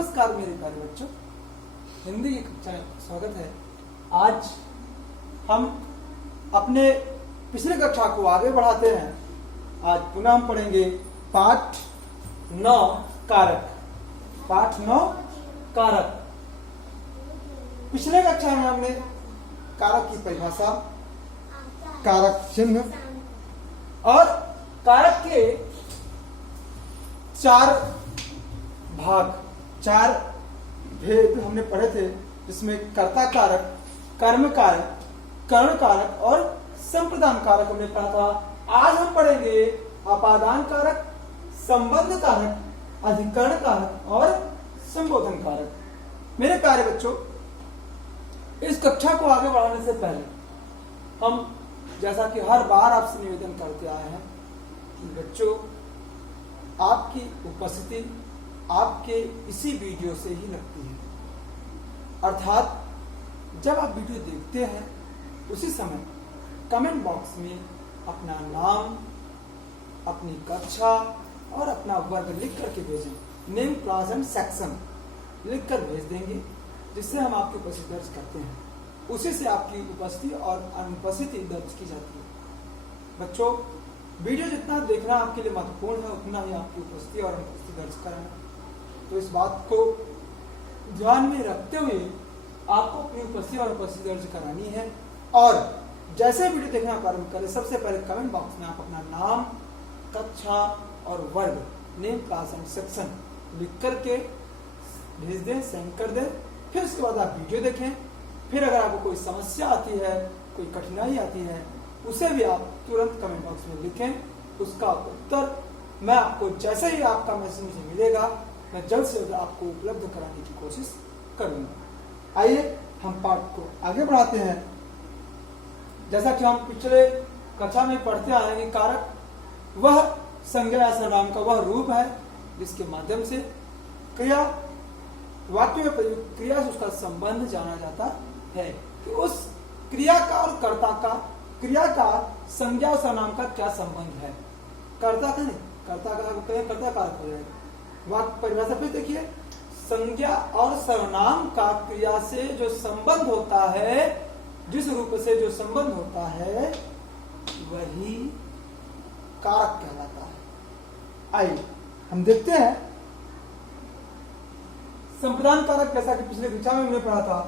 नमस्कार मेरे प्यारे बच्चों, हिंदी की कक्षा में स्वागत है। आज हम अपने पिछले कक्षा को आगे बढ़ाते हैं। आज पुनः हम पढ़ेंगे पाठ 9 कारक। पाठ 9 कारक। पिछले कक्षा में हमने कारक की परिभाषा, कारक चिन्ह और कारक के 4 भाग, 4 भेद हमने पढ़े थे, जिसमें कर्ता कारक, कर्म कारक, कर्ण कारक और संप्रदान कारक हमने पढ़ा था। आज हम पढ़ेंगे अपादान कारक, संबंध कारक, अधिकरण कारक और संबोधन कारक। मेरे प्यारे बच्चों, इस कक्षा को आगे बढ़ाने से पहले हम, जैसा कि हर बार आपसे निवेदन करते आए हैं कि बच्चों, आपकी उपस्थिति आपके इसी वीडियो से ही लगती है। अर्थात जब आप वीडियो देखते हैं उसी समय कमेंट बॉक्स में अपना नाम, अपनी कक्षा और अपना वर्ग लिख करके भेजें। नेम, क्लास एंड सेक्शन लिख कर भेज देंगे, जिससे हम आपकी उपस्थिति दर्ज करते हैं। उसी से आपकी उपस्थिति और अनुपस्थिति दर्ज की जाती है। बच्चों, वीडियो जितना देखना आपके लिए महत्वपूर्ण है, उतना ही आपकी उपस्थिति और अनुपस्थिति दर्ज करना। तो इस बात को ध्यान में रखते हुए आपको अपनी उपस्थिति और उपस्थिति दर्ज करानी है। और जैसे वीडियो देखना प्रारंभ करें, सबसे पहले कमेंट बॉक्स में आप अपना नाम, कक्षा और वर्ग, नेम, क्लास एंड सेक्शन लिख करके भेज दें, सेंड कर दें। फिर उसके बाद आप वीडियो देखें। फिर अगर आपको कोई समस्या आती है, कोई कठिनाई आती है, उसे भी आप तुरंत कमेंट बॉक्स में लिखें। उसका उत्तर मैं आपको, जैसे ही आपका मैसेज मुझे मिलेगा, मैं जल्द से जल्द आपको उपलब्ध कराने की कोशिश करूंगा। आइए हम पाठ को आगे बढ़ाते हैं। जैसा कि हम पिछले कक्षा में पढ़ते आए हैं कि कारक वह संज्ञा या सर्वनाम का वह रूप है जिसके माध्यम से क्रिया, वाक्य में प्रयुक्त क्रिया से उसका संबंध जाना जाता है कि उस क्रिया का और कर्ता का, क्रिया का संज्ञा और सर्वनाम का क्या संबंध है। कर्ता का नहीं, कर्ता का कर्ता कारक हो जाएगा। वाक्य परिभाषा पे देखिए, संज्ञा और सर्वनाम का क्रिया से जो संबंध होता है, जिस रूप से जो संबंध होता है, वही कारक कहलाता है। आइए हम देखते हैं संप्रदान कारक। जैसा कि पिछले कक्षा में हमने पढ़ा था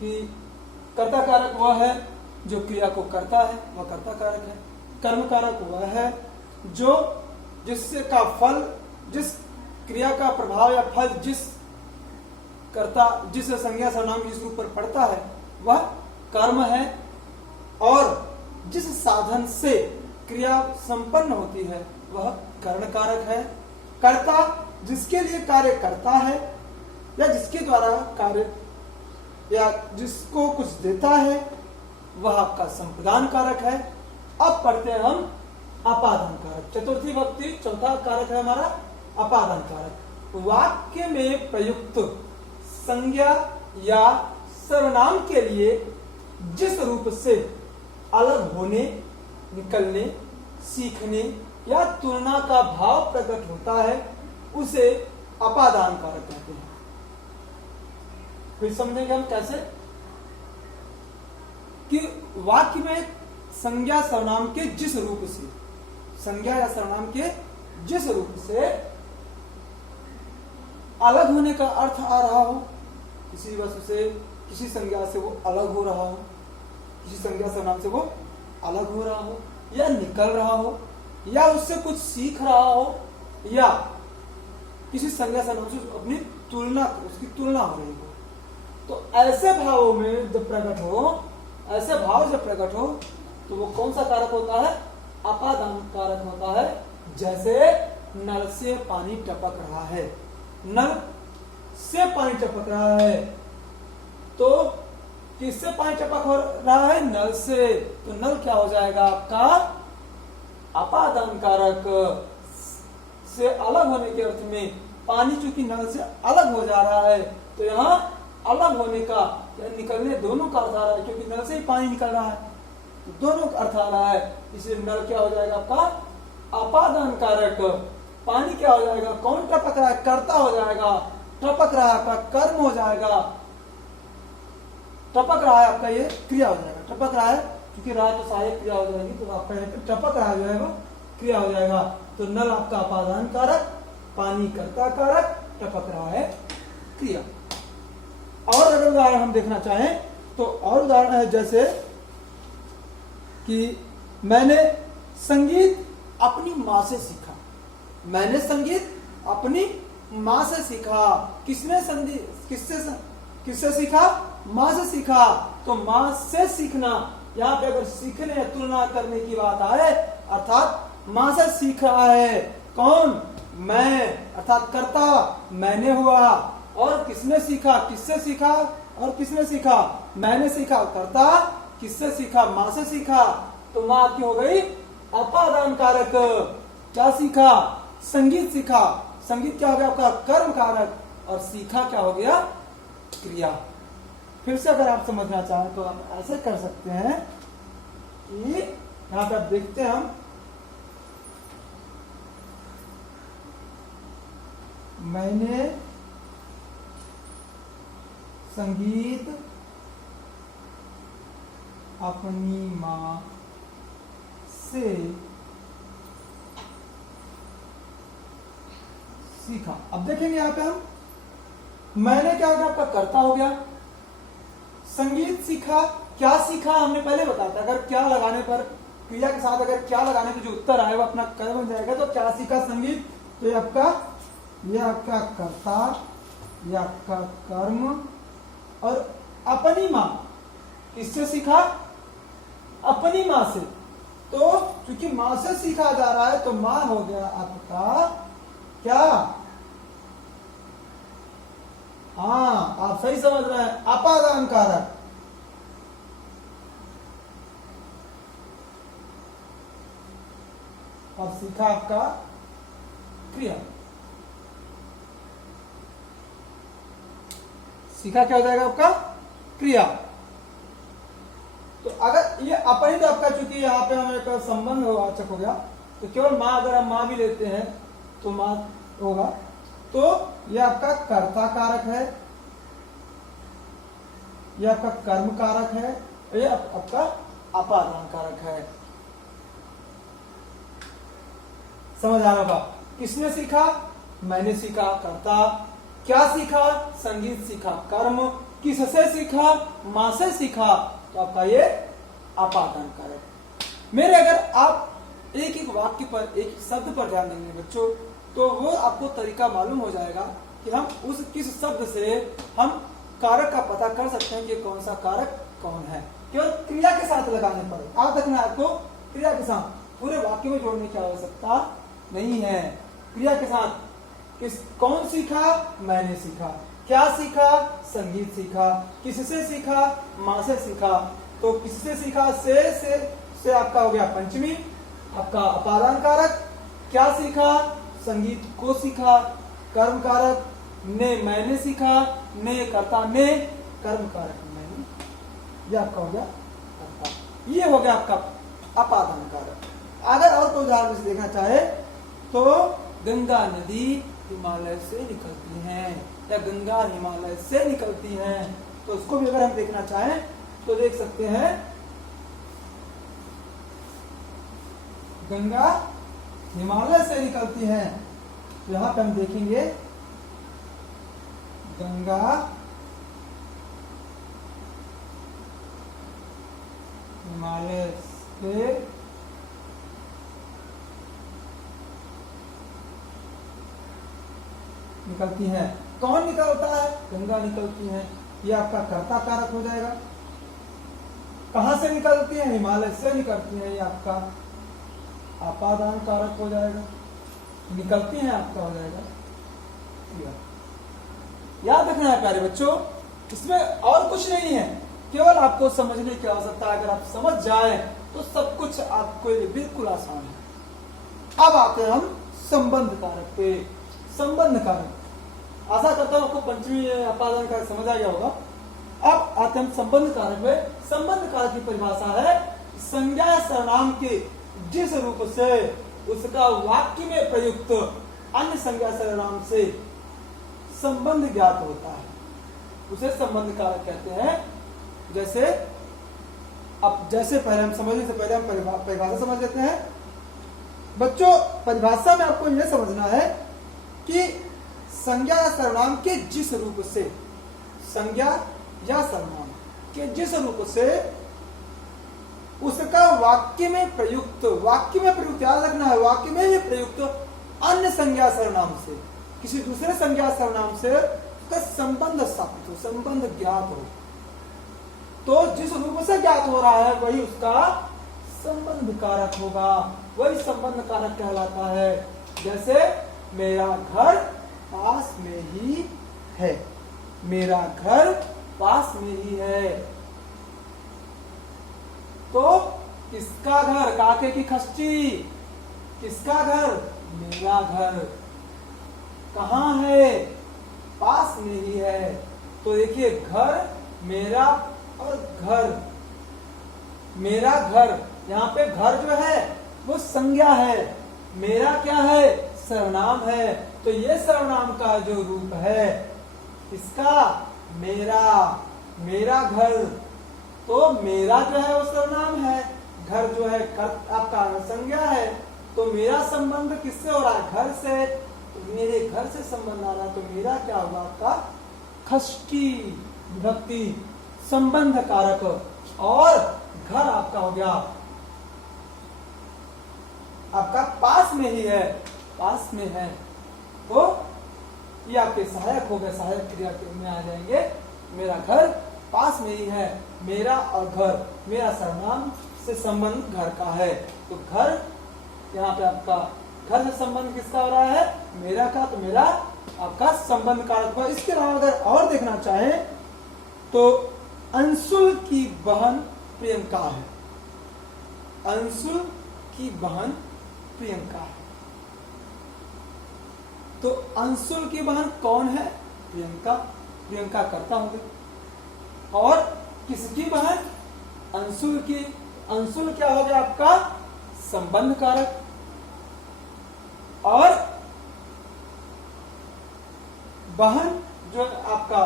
कि कर्ता कारक वह है जो क्रिया को करता है, वह कर्ता कारक है। कर्म कारक वह है जो जिससे का फल, जिस क्रिया का प्रभाव या फल जिस कर्ता, जिस संज्ञा सर्वनाम जिस रूप पर पड़ता है, वह कर्म है। और जिस साधन से क्रिया संपन्न होती है, वह कर्ण कारक है। कर्ता जिसके लिए कार्य करता है या जिसके द्वारा कार्य या जिसको कुछ देता है, वह आपका संप्रदान कारक है। अब पढ़ते हैं हम अपादान कारक। चतुर्थी विभक्ति चौथा कारक है हमारा अपादान कारक। वाक्य में प्रयुक्त संज्ञा या सर्वनाम के लिए जिस रूप से अलग होने, निकलने, सीखने या तुलना का भाव प्रकट होता है, उसे अपादान कारक कहते हैं। फिर समझेंगे हम कैसे कि वाक्य में संज्ञा सर्वनाम के जिस रूप से, संज्ञा या सर्वनाम के जिस रूप से अलग होने का अर्थ आ रहा हो, किसी वस्तु से, किसी संज्ञा से वो अलग हो रहा हो, किसी संज्ञा सर्वनाम से वो अलग हो रहा हो या निकल रहा हो, या उससे कुछ सीख रहा हो, या किसी संज्ञा सर्वनाम से अपनी तुलना, उसकी तुलना हो रही हो, तो ऐसे भावों में जब प्रकट हो, ऐसे भाव जब प्रकट हो, तो वो कौन सा कारक होता है? अपादान कारक होता है। जैसे नल से पानी टपक रहा है, नल से पानी टपक रहा है, तो किससे पानी टपक हो रहा है? नल से। तो नल क्या हो जाएगा आपका? अपादान कारक। से अलग होने के अर्थ में, पानी चूंकि नल से अलग हो जा रहा है, तो यहाँ अलग होने का या निकलने दोनों का अर्थ आ रहा है, क्योंकि नल से ही पानी निकल रहा है, तो दोनों का अर्थ आ रहा है। इसलिए नल क्या हो जाएगा आपका? अपादान कारक। पानी क्या हो जाएगा? कौन टपक रहा है? कर्ता हो जाएगा। टपक रहा है आपका कर्म हो जाएगा, टपक रहा है आपका ये क्रिया हो जाएगा। टपक रहा है क्योंकि रहा तो सहायक क्रिया हो जाएगी, तो आपका यहाँ पे टपक रहा जो है वो क्रिया हो जाएगा। तो नल आपका अपादान कारक, पानी कर्ता कारक, टपक रहा है क्रिया। और अगर उदाहरण हम देखना चाहें तो और उदाहरण है जैसे कि मैंने संगीत अपनी माँ से सीखा। मैंने संगीत अपनी माँ से सीखा। किसने किससे सीखा? माँ से सीखा। तो माँ से सीखना, यहाँ पे अगर सीखने या तुलना करने की बात आए, अर्थात माँ से सीख रहा है कौन? मैं, अर्थात कर्ता मैंने हुआ। और किसने सीखा? किससे सीखा और किसने सीखा? मैंने सीखा, कर्ता किससे सीखा? माँ से सीखा। तो माँ की हो गई अपादान कारक। क्या सीखा? संगीत सीखा। संगीत क्या हो गया आपका? कर्म कारक। और सीखा क्या हो गया? क्रिया। फिर से अगर आप समझना चाहें तो आप ऐसे कर सकते हैं कि यहां पे आप देखते हैं हम मैंने संगीत अपनी माँ से सीखा। अब देखेंगे यहां पे हम मैंने क्या हो गया आपका? कर्ता हो गया। संगीत सीखा। क्या सीखा हमने पहले बताया था, अगर क्या लगाने पर, क्रिया के साथ अगर क्या लगाने पर जो उत्तर आए वो अपना कर्म बन जाएगा। तो क्या सीखा? संगीत। तो ये आपका कर्ता, ये आपका कर्म। और अपनी माँ, किससे सीखा? अपनी माँ से। तो क्योंकि माँ से सीखा जा रहा है तो माँ हो गया आपका क्या? हाँ, आप सही समझ रहे हैं, अपादान कारक। और सीखा आपका क्रिया। सीखा क्या हो जाएगा आपका? क्रिया। तो अगर ये अपनी, तो आपका चूंकि यहाँ पे हमें एक संबंध वाचक हो गया, तो केवल माँ, अगर हम माँ भी लेते हैं तो माँ होगा। तो ये आपका कर्ता कारक है, ये आपका कर्म कारक है, ये आपका अपादान कारक है। समझ आ रहा होगा? किसने सीखा? मैंने सीखा, कर्ता। क्या सीखा? संगीत सीखा, कर्म। किससे सीखा? माँ से सीखा। तो आपका ये अपादान कारक। मेरे अगर आप एक एक वाक्य पर, एक शब्द पर ध्यान देंगे बच्चों, तो वो आपको तरीका मालूम हो जाएगा कि हम उस किस शब्द से हम कारक का पता कर सकते हैं कि कौन सा कारक कौन है। केवल क्रिया के साथ लगाने पर, याद रखना आपको, क्रिया के साथ, पूरे वाक्य में जोड़ने की आवश्यकता नहीं है। क्रिया के साथ कौन सीखा? मैंने सीखा। क्या सीखा? संगीत सीखा। किससे सीखा? माँ से सीखा। तो किससे सीखा? से आपका हो गया पंचमी, आपका अपादान कारक। क्या सीखा? संगीत को सीखा, कर्म कारक। ने मैंने सीखा, ने कर्ता, ने कर्म कारक, मैंने, ये आपका हो गया कर्ता। ये हो गया आपका अपादान कारक। अगर और कोई उदाहरण से देखना चाहे तो गंगा नदी हिमालय से निकलती है, या गंगा हिमालय से निकलती है, तो उसको भी अगर हम देखना चाहें तो देख सकते हैं गंगा हिमालय से निकलती है। तो यहां पे हम देखेंगे गंगा हिमालय से निकलती है। कौन निकलता है? गंगा निकलती है। ये आपका कर्ता कारक हो जाएगा। कहां से निकलती है? हिमालय से निकलती है। ये आपका अपादान कारक हो जाएगा। निकलती है आपका हो जाएगा। याद रखना है प्यारे बच्चों, इसमें और कुछ नहीं है, केवल आपको समझने की आवश्यकता है। अगर आप समझ जाए तो सब कुछ आपको लिए बिल्कुल आसान है। अब आते हैं हम संबंध कारक पे। संबंध कारक, आशा करता हूं आपको पंचमी अपादान कारक समझ आ गया होगा। अब आते हैं संबंध कारक में। संबंध कारक की परिभाषा है संज्ञा सर्वनाम के जिस रूप से उसका वाक्य में प्रयुक्त अन्य संज्ञा सर्वनाम से संबंध ज्ञात होता है उसे संबंध कारक कहते हैं। जैसे पहले हम समझने से पहले हम परिभाषा समझ लेते हैं। बच्चों, परिभाषा में आपको यह समझना है कि संज्ञा या सर्वनाम के जिस रूप से, संज्ञा या सर्वनाम के जिस रूप से उसका वाक्य में प्रयुक्त याद रखना है, वाक्य में ही प्रयुक्त अन्य संज्ञा सर्वनाम से, किसी दूसरे संज्ञा सर्वनाम से उसका संबंध स्थापित हो, संबंध ज्ञात हो, तो जिस रूप से ज्ञात हो रहा है वही उसका संबंध कारक होगा, वही संबंध कारक कहलाता है। जैसे मेरा घर पास में ही है, मेरा घर पास में ही है, तो किसका घर, काके की खष्टी, किसका घर, मेरा घर, कहाँ है, पास में ही है। तो देखिए घर, मेरा और घर, मेरा घर, यहाँ पे घर जो है वो संज्ञा है, मेरा क्या है, सर्वनाम है। तो ये सर्वनाम का जो रूप है इसका मेरा, मेरा घर, तो मेरा जो है वो सर्वनाम है, घर जो है आपका संज्ञा है, तो मेरा संबंध किससे हो रहा है, घर से, तो मेरे घर से संबंध आ रहा है, तो मेरा क्या होगा आपका खष्टी विभक्ति संबंध कारक, और घर आपका हो गया आपका पास में ही है, पास में है, तो ये आपके सहायक हो गए, सहायक क्रिया में आ जाएंगे। मेरा घर पास में ही है, मेरा और घर, मेरा सर्वनाम से संबंध घर का है, तो घर यहाँ पे आपका घर से संबंध किसका हो रहा है, मेरा का, तो मेरा आपका संबंध कारक हुआ। इसके अलावा अगर और देखना चाहें तो अंशुल की बहन प्रियंका है, अंशुल की बहन प्रियंका है, तो अंशुल की बहन कौन है, प्रियंका, प्रियंका करता होंगे, और किसकी बहन, अंशुल की, अंशुल क्या हो गया आपका संबंध कारक, और बहन जो आपका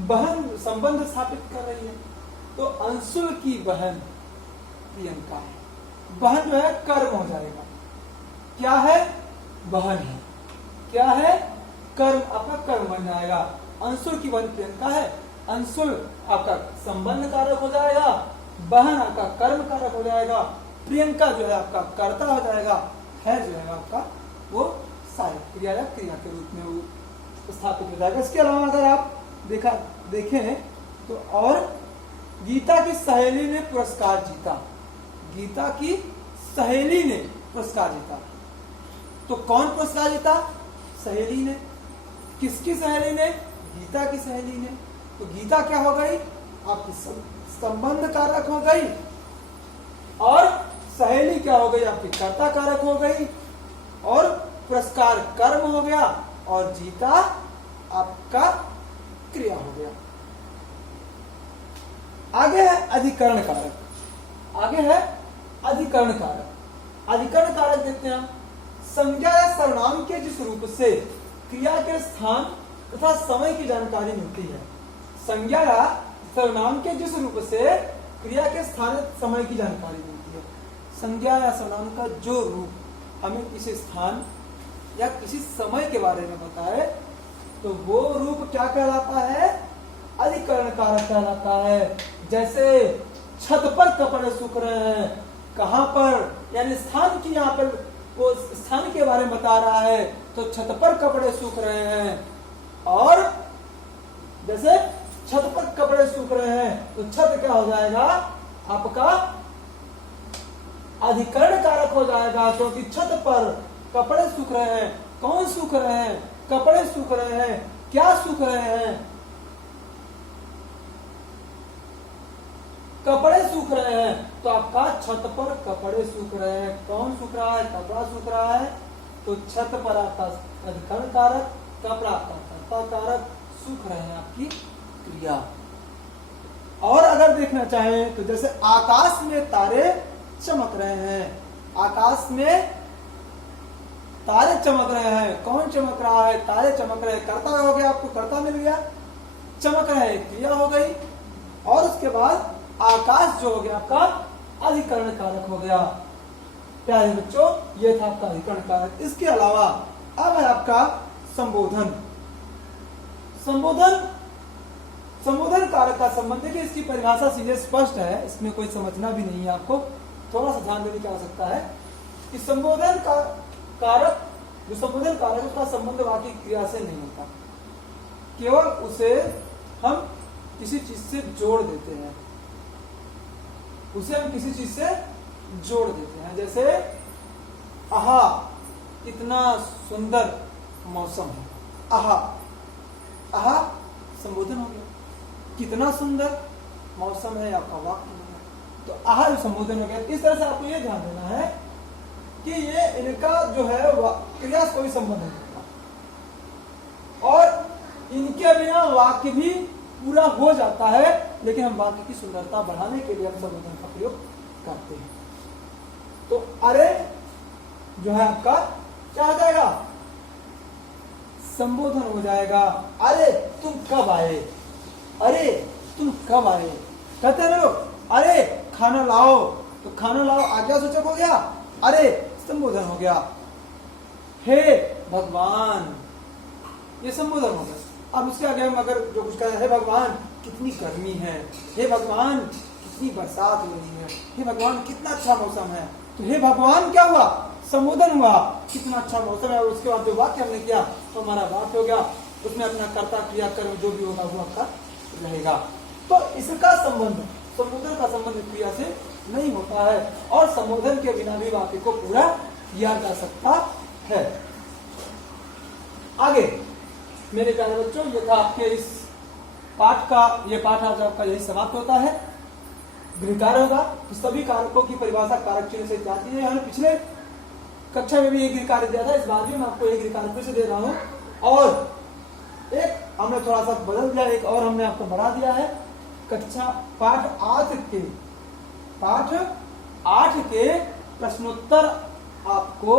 बहन संबंध स्थापित कर रही है, तो अंशुल की बहन प्रियंका है, बहन जो है कर्म हो जाएगा, क्या है, बहन है, क्या है, कर्म, आपका कर्म बन जाएगा। अंशुल की बहन प्रियंका है, अंशुल आपका संबंध कारक हो जाएगा, बहन आपका कर्म कारक हो जाएगा, प्रियंका जो है आपका कर्ता हो जाएगा, है जो है आपका वो सहायक क्रिया या क्रिया के रूप में वो स्थापित हो जाएगा। इसके अलावा अगर आप देखें तो और गीता की सहेली ने पुरस्कार जीता, गीता की सहेली ने पुरस्कार जीता, तो कौन पुरस्कार जीता, सहेली ने, किसकी सहेली ने, गीता की सहेली ने, तो गीता क्या हो गई, आपकी संबंध कारक हो गई, और सहेली क्या हो गई, आपकी कर्ता कारक हो गई, और पुरस्कार कर्म हो गया, और जीता आपका क्रिया हो गया। आगे है अधिकरण कारक, आगे है अधिकरण कारक। अधिकरण कारक देखते हैं, संज्ञा या सर्वनाम के जिस रूप से क्रिया के स्थान तथा समय की जानकारी मिलती है, संज्ञा या सर्वनाम के जिस रूप से क्रिया के स्थान समय की जानकारी मिलती है। संज्ञा या सर्वनाम का जो रूप हमें किसी स्थान या किसी समय के बारे में बताए, तो वो रूप क्या कहलाता है, अधिकरण कारक कहलाता है। जैसे छत पर कपड़े सूख रहे हैं, कहां पर, यानी स्थान की, यहाँ पर वो स्थान के बारे में बता रहा है, तो छत पर कपड़े सूख रहे हैं, और जैसे छत पर कपड़े सूख रहे हैं, तो छत क्या हो जाएगा, आपका अधिकरण कारक हो जाएगा, क्योंकि छत पर कपड़े सूख रहे हैं, कौन सूख रहे हैं, कपड़े सूख रहे हैं, क्या सूख रहे हैं, कपड़े सूख रहे हैं, तो आपका छत पर कपड़े सूख रहे हैं, कौन सूख रहा है, कपड़ा सूख रहा है, तो छत पर आपका अधिकरण कारक, कपड़ा आपका कर्ता कारक, सूख रहे हैं आपकी क्रिया। और अगर देखना चाहें तो जैसे आकाश में तारे चमक रहे हैं, आकाश में तारे चमक रहे हैं। कौन चमक रहा है? तारे चमक रहे हैं। कर्ता हो गया, आपको कर्ता मिल गया। चमक रहे क्रिया हो गई, और उसके बाद आकाश जो हो गया आपका अधिकरण कारक हो गया। प्यारे बच्चों, ये था आपका अधिकरण कारक। इसके अलावा अब है आपका संबोधन। संबोधन कारक का संबंध, देखिए इसकी परिभाषा सीधे स्पष्ट है, इसमें कोई समझना भी नहीं है, आपको थोड़ा सा ध्यान देने की आवश्यकता है कि संबोधन का कारक, जो संबोधन कारक उसका संबंध वाक्य क्रिया से नहीं होता, केवल उसे हम किसी चीज से जोड़ देते हैं, जैसे आहा कितना सुंदर मौसम है। आहा संबोधन हो गया, कितना सुंदर मौसम है आपका वाक्य हो गया, तो आहा संबोधन हो गया। इस तरह से आपको ये ध्यान देना है कि ये इनका जो है क्रिया से कोई संबंध नहीं होता, और इनके बिना वाक्य भी पूरा हो जाता है, लेकिन हम वाक्य की सुंदरता बढ़ाने के लिए हम संबोधन का प्रयोग करते हैं। तो अरे जो है आपका क्या हो जाएगा? संबोधन हो जाएगा। अरे तुम कब आए? अरे तुम कब आए? कहते हैं लोग अरे खाना लाओ, तो खाना लाओ आज्ञा सूचक हो गया, अरे संबोधन हो गया। हे भगवान, ये संबोधन हो गया। अब उसके आगे हम अगर जो कुछ कहें, हे भगवान कितनी गर्मी है, हे भगवान कितनी बरसात हो रही है, हे भगवान कितना अच्छा मौसम है, तो हे भगवान क्या हुआ? संबोधन हुआ, कितना अच्छा मौसम है। और उसके बाद जो वाक्य हमने किया तो हमारा वाक्य हो गया, उसमें अपना कर्ता क्रिया कर्म जो भी होगा वो आपका रहेगा। तो इसका संबंध, संबोधन का संबंध क्रिया से नहीं होता है, और संबोधन के बिना भी वाक्य को पूरा किया जा सकता है। आगे मेरे प्यारे बच्चों, ये था आपके इस पाठ का, ये पाठ आज आपका यही समाप्त होता है। गृहकार्य होगा तो सभी कारकों की परिभाषा कारक चिन्ह से जाती है। हमने पिछले कक्षा में भी एक गृहकार्य दिया था, इस बार भी मैं आपको एक गृहकार्य फिर से दे रहा हूं, और एक हमने थोड़ा सा बदल दिया, एक और हमने आपको बढ़ा दिया है। कक्षा पाठ 8 के प्रश्नोत्तर आपको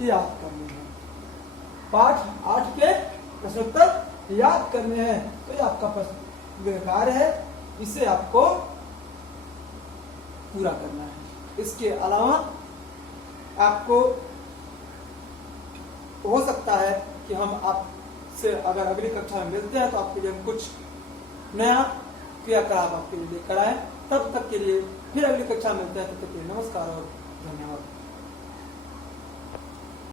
याद करने हैं। पाठ 8 के प्रश्नोत्तर याद करने हैं, तो ये आपका गृहकार्य है, इसे आपको पूरा करना है। इसके अलावा आपको हो सकता है कि हम आपसे अगर अगली कक्षा में मिलते हैं तो आपके लिए हम कुछ नया क्रियाकलाप आपके लिए लेकर आए। तब तक के लिए फिर अगली कक्षा में मिलते हैं, तब तक के लिए नमस्कार और धन्यवाद।